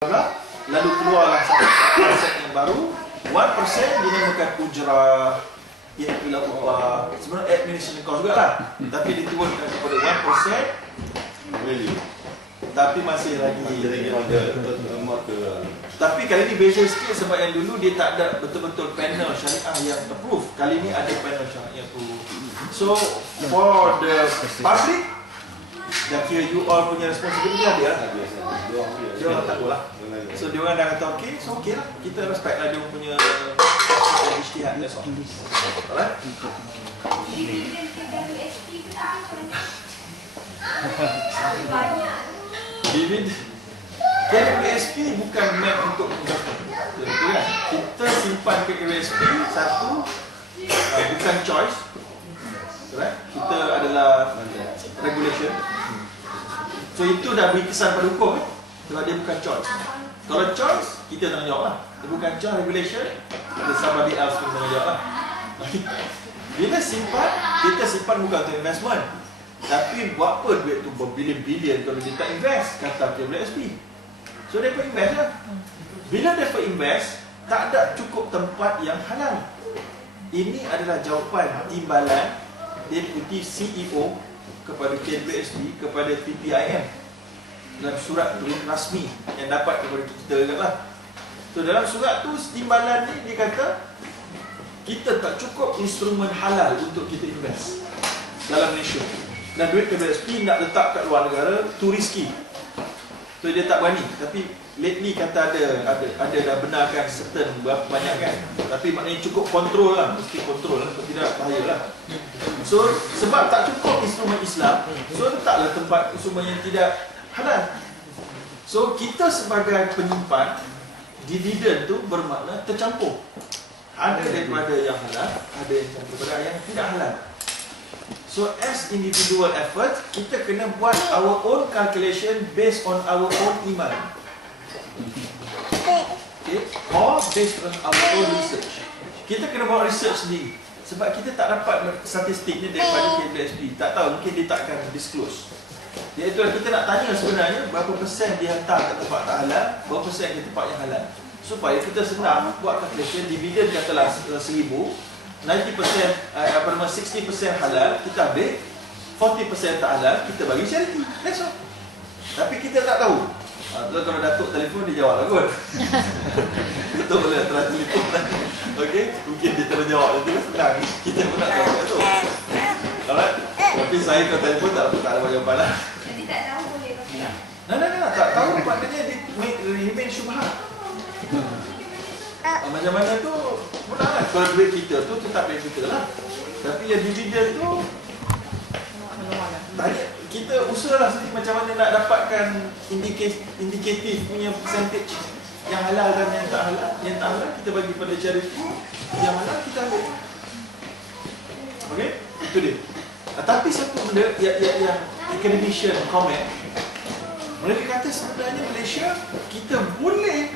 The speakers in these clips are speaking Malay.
lalu keluarlah satu konsep yang baru. 1% dinamakan ujrah, iaitu upah, sebenarnya administration cost juga lah, tapi diturunkan kepada 1% value. tapi masih lagi marker. tapi kali ni beza sikit sebab yang dulu dia tak ada betul-betul panel syariah yang approve. Kali ni ada panel syariah yang approve. So for the public, dah kira you all punya responsibility ada lah. Dia orang tak tahu lah. So dia orang dah kata okey, so okey lah. Kita respect lah dia punya ijtihad. That's all. Alright? Dividend KWSP bukan map untuk investment. Betul kan? Kita simpan ke KWSP satu, bukan choice. Right? Kita adalah regulation. So itu dah beri kesan pada hukum sebab dia bukan choice. Kalau choice, kita tanggungjawab lah. Dia bukan choice, regulation, ada somebody else pun tanggungjawab lah. Bila simpan, kita simpan bukan untuk investment. Tapi buat apa duit tu berbilion-bilion kalau dia tak invest, kata KWSP. So dia pun invest lah. Bila dia pun invest, tak ada cukup tempat yang halal. Ini adalah jawapan timbalan Deputi CEO kepada KWSP, kepada PPIM dalam surat rasmi yang dapat kepada kita juga lah. So dalam surat tu timbalan ni dia kata kita tak cukup instrumen halal untuk kita invest dalam Malaysia. Dan duit KWSP nak letak kat luar negara too risky. So dia tak berani. Tapi lately kata ada dah benarkan certain berapa banyak kan. Tapi maknanya cukup kontrol lah, mesti kontrol lah, tidak bahaya lah. So sebab tak cukup instrumen Islam, so letaklah tempat instrumen yang tidak halal. So kita sebagai penyimpan dividen tu bermakna tercampur. Ada daripada yang halal, ada yang daripada yang tidak halal. So as individual effort, kita kena buat our own calculation based on our own iman. Okay? Or based on our own research. Kita kena buat research sendiri. Sebab kita tak dapat statistiknya daripada KWSP. Tak tahu, mungkin dia takkan disclose. Iaitu kita nak tanya sebenarnya berapa persen dia hantar ke tempat tak halal, berapa persen ke tempat yang halal. Supaya kita senang buat calculation, dividen katalah 1,000, 90%, 60% halal, kita ambil, 40% tak halal, kita bagi charity. That's all. Tapi kita tak tahu. Kalau Datuk telefon, dia jawab lah kot. Datuk boleh telah telefon lah. Okay? Mungkin dia telah jawab. Itu senang. Kita pun tak tahu Datuk. Alright? Tapi saya kalau telefon tak ada jawapan lah. Jadi tak tahu boleh pakai. Nah. Tak tahu maknanya dia remain syubhat. Macam mana tu menang lah. Kalau duit kita tu tetap duit kita lah. Tapi yang dividen tu tanya, kita usahalah sendiri macam mana nak dapatkan indikatif punya percentage yang halal dan yang tak halal. Yang tak halal kita bagi pada charity, yang halal kita ambil. Okay? Itu dia. Tapi satu benda yang academician comment, mereka kata sebenarnya Malaysia kita boleh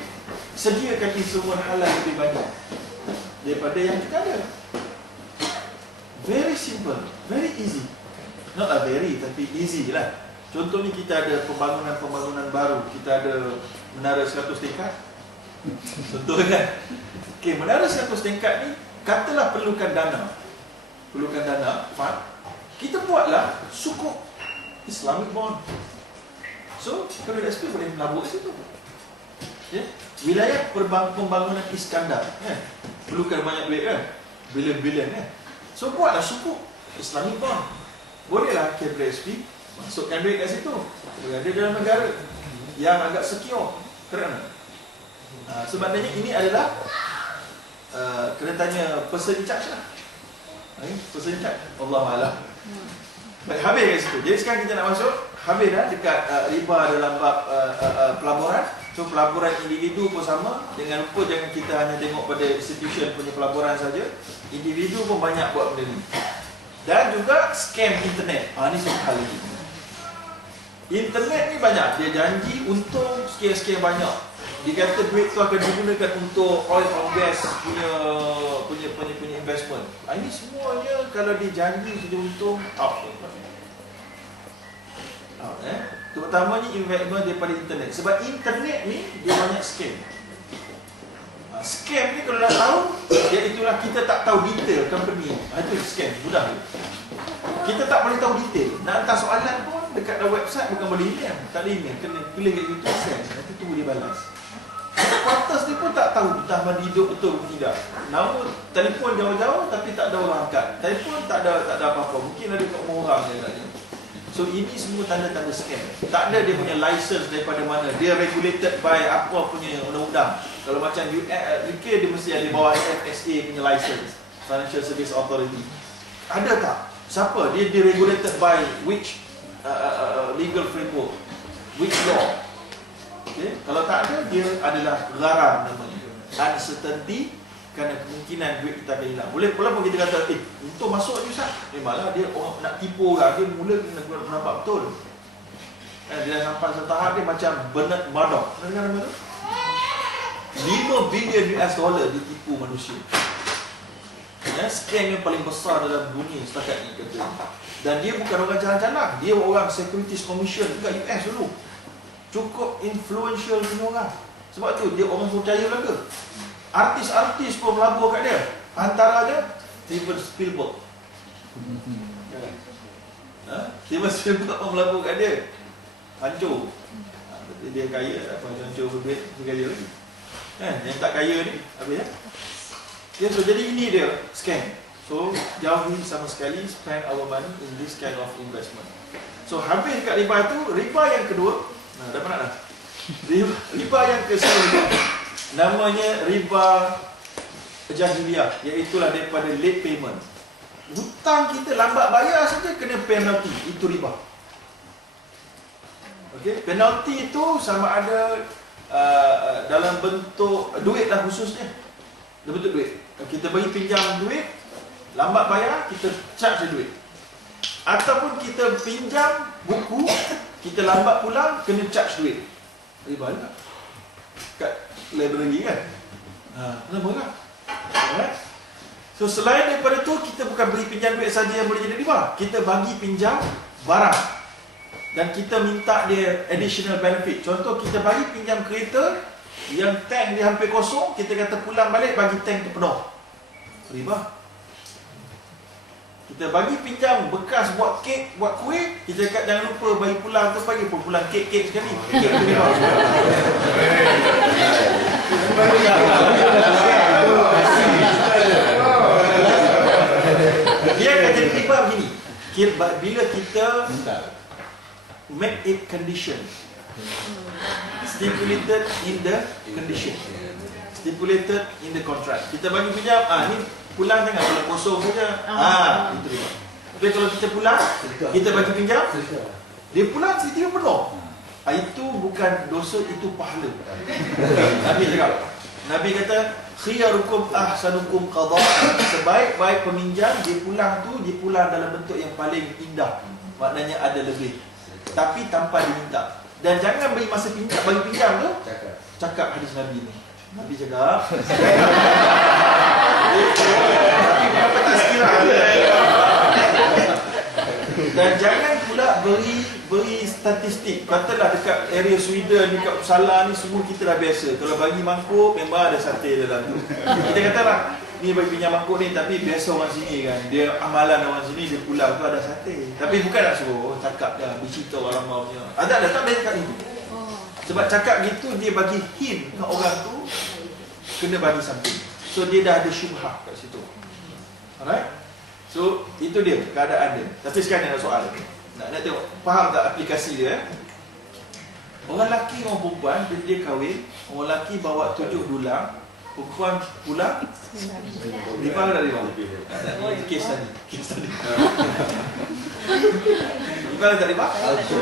sediakan instrumen halal lebih banyak daripada yang kita ada. Very simple, very easy. Not very, tapi easy lah. Contohnya kita ada pembangunan baru. Kita ada menara 100 tingkat. Contoh kan? Okay, menara 100 tingkat ni katalah perlukan dana, fund. Kita buatlah sukuk Islamic bond. So, kalau SP boleh melabur ke situ. Okay? Wilayah pembangunan Iskandar kan? Perlukan banyak duit kan? Bilion-bilion kan? So buatlah sukuk Islamic bond. Bolehlah KWSP masukkan duit kat situ. Berada dalam negara yang agak secure. Kerana sebenarnya ini adalah kena tanya person in charge lah. Person in charge, Allahu'alam. Baik, habis kat situ. Jadi sekarang kita nak masuk. Habis dah dekat riba dalam bab pelaburan. So pelaburan individu pun sama. Jangan lupa jangan kita hanya tengok pada institution punya pelaburan saja. Individu pun banyak buat benda ni. Dan juga scam internet. Ni satu hal lagi. Internet ni banyak. Dia janji untung sekian-sekian banyak. Dia kata duit tu akan digunakan untuk oil or gas punya investment. Ini semuanya kalau dia janji sudah untung out. Terutamanya investment daripada internet. Sebab internet ni dia banyak scam. Scam ni kalau nak tahu, iaitulah kita tak tahu detail company. Itu scam, mudah. Kita tak boleh tahu detail. Nak hantar soalan pun dekat dalam website bukan boleh email. Tak boleh email, kena pilih kat YouTube send. Nanti tunggu dia balas. Quarters ni pun tak tahu entah mana hidup betul atau tidak. Namun telefon jauh-jauh tapi tak ada orang angkat. Telefon tak ada apa-apa. Mungkin ada kat rumah orang je katnya. So ini semua tanda-tanda scam. Tak ada dia punya license daripada mana. Dia regulated by apa punya undang-undang. Kalau macam UK dia mesti ada bawah FSA punya license, Financial Service Authority. Ada tak? Siapa? Dia regulated by which legal framework? Which law? Okay. Kalau tak ada, dia adalah gharar namanya. Uncertainty, kerana kemungkinan duit kita akan hilang. Boleh pula pun kita kata, untuk masuk je Ustaz. Memanglah dia orang nak tipu orang, dia mula kena nampak betul. Dia dah sampai satu tahap dia macam Bernard Madoff. Pernah dengar nama tu? 5 bilion US dollar ditipu manusia. Scam yang paling besar dalam dunia setakat ni kata. Dan dia bukan orang jalan-jalan, dia orang Securities Commission dekat US dulu. Cukup influential punya orang. Sebab tu dia orang percaya belaka. Artis-artis pun melabur kat dia. Antaranya Steven Spielberg. Steven Spielberg pun melabur kat dia. Hancur. Dia kaya, apa hancur duit, dia kaya lagi. Yang tak kaya ni, habis ya? Ya, so jadi ini dia scam. So jauhi sama sekali spend our money in this kind of investment. So habis kat riba tu, riba yang kedua, dah penat dah. Riba yang kedua namanya riba jahiliah, iaitulah daripada late payment. Hutang kita lambat bayar saja kena penalty, itu riba. Okey, penalty itu sama ada dalam bentuk duit lah khususnya. Dalam bentuk duit. Kita bagi pinjam duit, lambat bayar, kita charge duit. Ataupun kita pinjam buku, kita lambat pulang, kena charge duit. Riba juga. Kat library kan? Kenapa kan? Alright. So selain daripada tu, kita bukan beri pinjam duit saja yang boleh jadi riba. Kita bagi pinjam barang. Dan kita minta dia additional benefit. Contoh, kita bagi pinjam kereta yang tank dia hampir kosong, kita kata pulang balik bagi tank tu penuh. Riba. Kita bagi pinjam bekas buat kek, buat kuih, kita cakap jangan lupa bagi pulang tu bagi pun pulang kek-kek sekali. Kek tu riba. Dia akan jadi riba begini. Bila kita make it condition, stipulated in the condition, stipulated in the contract. Kita bagi pinjam, ni pulang jangan pulang kosong saja. Itu riba. Tapi kalau kita pulang, kita bagi pinjam, dia pulang tiba-tiba penuh. Itu bukan dosa, itu pahala. Nabi cakap, Nabi kata, khiyarukum ahsanukum qada'an. Sebaik-baik peminjam, dia pulang dalam bentuk yang paling indah. Maknanya ada lebih. Tapi tanpa diminta. Dan jangan bagi masa pinjam, bagi pinjam tu cakap hadis Nabi ni. Nabi cakap tapi kenapa tak sekiranya. Dan jangan pula beri statistik. Katalah dekat area Sweden, dekat Uppsala ni semua kita dah biasa. Kalau bagi mangkuk memang ada sate dalam tu. Kita katalah ni bagi pinjam mangkuk ni, tapi biasa orang sini kan, dia amalan orang sini, dia pulang tu ada sate. Tapi bukan nak suruh cakap dah, bercerita orang ramai. Ada tak boleh cakap itu. Sebab cakap gitu dia bagi hint kat orang tu kena bagi something. So dia dah ada syubhah kat situ. Alright? So itu dia keadaan dia. Tapi sekarang ada soal. Nak tengok faham tak aplikasi dia? Orang lelaki, orang perempuan bila dia kahwin, orang lelaki bawa $7, perempuan pulang riba ke tak riba? Kes tadi. Riba ke tak riba? Ada.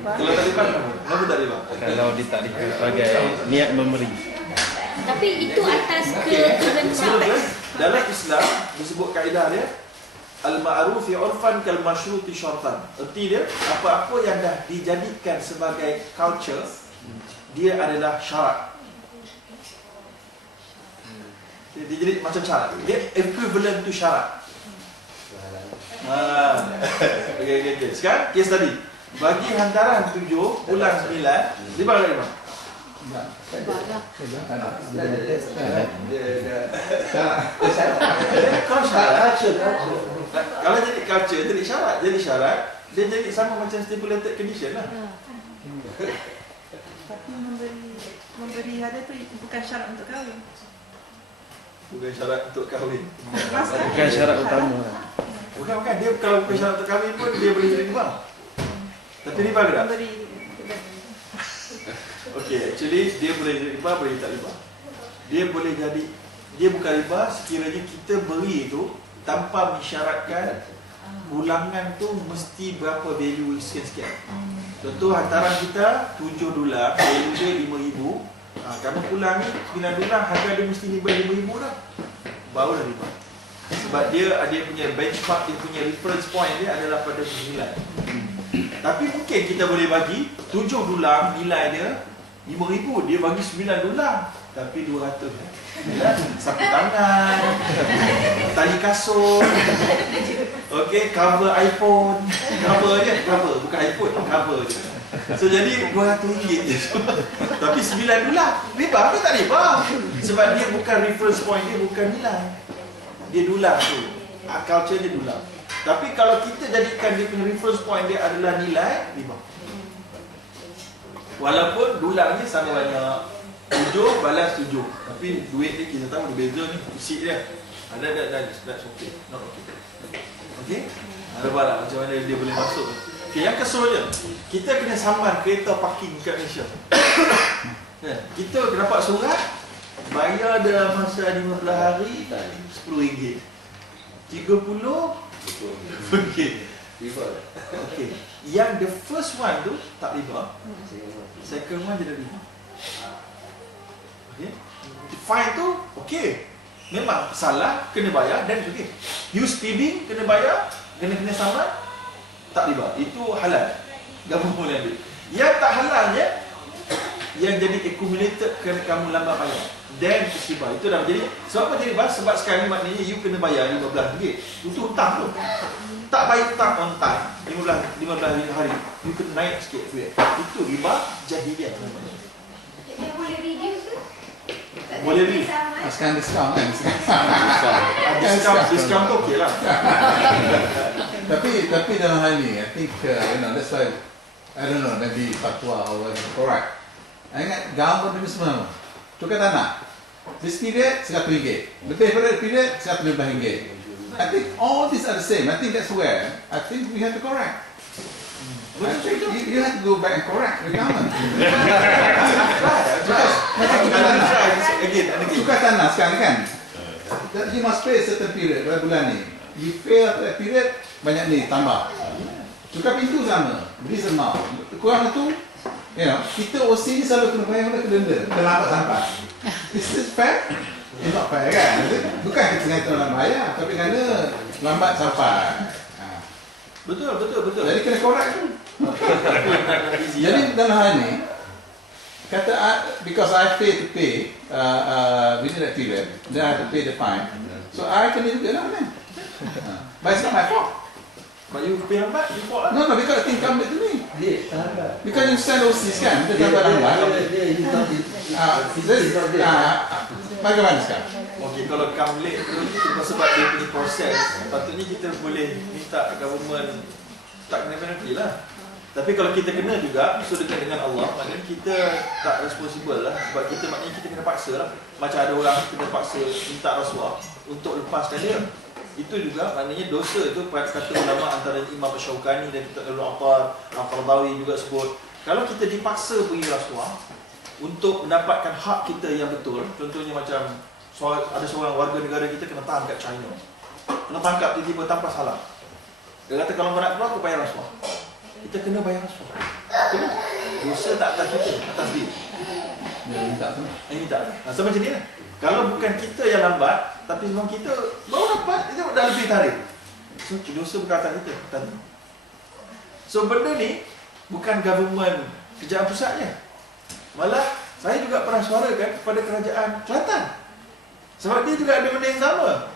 Kalau tak riba, kenapa tak riba? Kalau dia tak riba sebagai niat memberi. Tapi itu atas kebenaran. Dalam Islam disebut kaedah dia al-ma'rufi 'urfan kal masyruti syartan. Erti dia, apa-apa yang dah dijadikan sebagai culture, dia adalah syarat. Dia jadi macam syarat. Dia equivalent to syarat. Okey. Sekarang kes tadi. Bagi hantaran 7 pulang 9, riba ke riba? Kalau syarat, kalau jadi culture, jadi syarat, dia jadi sama macam stipulated condition lah. Tapi memberi hadiah tu bukan syarat untuk kahwin. Bukan syarat untuk kahwin. Bukan syarat utama. Bukan. Dia kalau bukan syarat untuk kahwin pun dia boleh jadi riba. Tapi riba ke tak? Memberi Okey, actually dia boleh jadi riba, boleh tak riba. Dia bukan riba sekiranya kita beri tu tanpa mensyaratkan ulangan tu mesti berapa value sekian-sekian. Contoh hantaran kita $7, value dia $5,000. Kamu pulang ni $9, harga dia mesti $5,000 dah. Barulah riba. Sebab dia punya benchmark, dia punya reference point dia adalah pada 9. Tapi mungkin kita boleh bagi $7 nilai dia $5,000, dia bagi $9 tapi 200 sapu tangan, tali kasut, okey, cover iPhone, cover bukan iPhone, cover je. So jadi RM200 je. Tapi $9 riba ke tak riba? Sebab dia bukan reference point, dia bukan nilai. Dia dulang tu. Culture dia dulang. Tapi kalau kita jadikan dia punya reference point dia adalah nilai, riba. Walaupun dulangnya sama banyak 7 balas 7. Tapi duit ni kita tahu dia beza ni, isi dia. That's okay. Not okay. Okay? Ada bala macam mana dia boleh masuk. Okay, yang kesulnya, kita kena saman kereta parking kat Malaysia. Kita dapat surat, bayar dalam masa 15 hari, RM10. 30, okay. Okay. Yang the first one tu tak riba, second one jadi riba. Okay. Fine tu, okay. Memang salah, kena bayar dan okay. You speeding, kena bayar, kena saman, tak riba. Itu halal. Government boleh ambil. Yang tak halalnya, yang jadi accumulated kerana kamu lambat bayar, dan riba. Itu dah jadi. Sebab apa jadi riba? Sebab sekarang ni maknanya you kena bayar RM15. Itu hutang tu. Tak bayar hutang on time 15 hari, you kena naik sikit duit. Itu riba jahiliah. Dia boleh reduce ke? Boleh reduce. Sekarang diskaun kan? Diskaun tu okey lah. Tapi dalam hal ni, I think that's why I don't know, maybe fatwa or whatever, correct. I ingat gambar dulu semua. Tukar tanah. This period RM100. Lebih pada period RM115. I think all these are the same. I think that's where I think we have to correct. I think you have to go back and correct the government. Tukar tanah sekarang kan, you must pay a certain period pada bulan ni. You fail that period, banyak ni tambah. Tukar pintu sama, this amount. Kurang itu, kita OC ni selalu kena bayar denda, terlambat sampai. Is this fair? It's not fair kan? Bukan kita sengaja nak bayar, tapi kerana lambat sampai. Betul. Jadi kena correct tu. Jadi dalam hal ni, kata because I pay within that period, then I have to pay the fine. So I kena juga lah kan? But it's not my fault. But you pay lambat, you fault lah. No, because I think come back to me. Because you send OCs kan, dia tambah lambat. Bagaimana sekarang? Okey, kalau come late tu sebab dia punya proses, patutnya kita boleh minta government tak kena penalty lah. Tapi kalau kita kena juga, so dekat dengan Allah, maknanya kita tak responsible lah. Sebab kita maknanya kita kena paksa lah. Macam ada orang kena paksa minta rasuah untuk lepaskan dia. Itu juga maknanya dosa itu kata ulama antara Imam Syaukani dan kita Al-Qaradawi juga sebut. Kalau kita dipaksa beri rasuah untuk mendapatkan hak kita yang betul, contohnya macam ada seorang warga negara kita kena tahan kat China, kena tangkap tiba-tiba tanpa salah. Dia kata kalau nak keluar aku bayar rasuah. Kita kena bayar rasuah. Kena. Dosa tak atas kita, atas dia. Dia minta tu. Minta. So macam ni lah. Kalau bukan kita yang lambat, tapi sebelum kita baru dapat, itu dah lebih tarik. So dosa bukan atas kita, atas dia. So benda ni bukan government kerajaan pusatnya. Malah saya juga pernah suarakan kepada kerajaan Kelantan. Sebab dia juga ada benda yang sama.